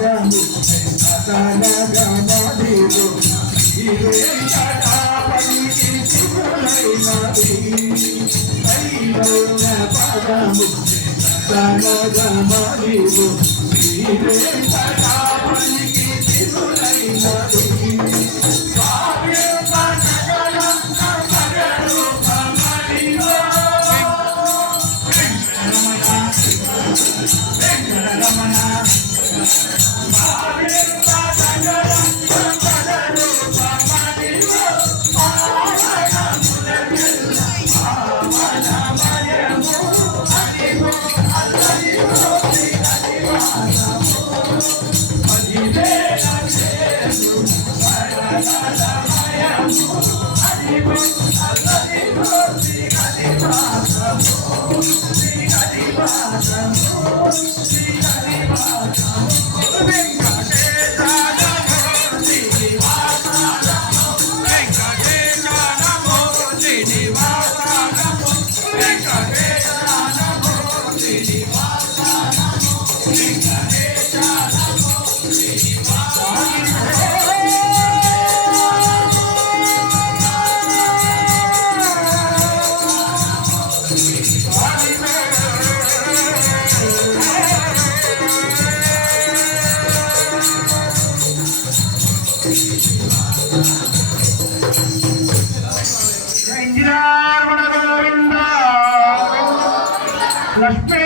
రాము రామాదేవు ఇవే కళాపలికి శివులైన పరము రామ రామాదేవు ఇవే ಲಕ್ಷ್ಮಿ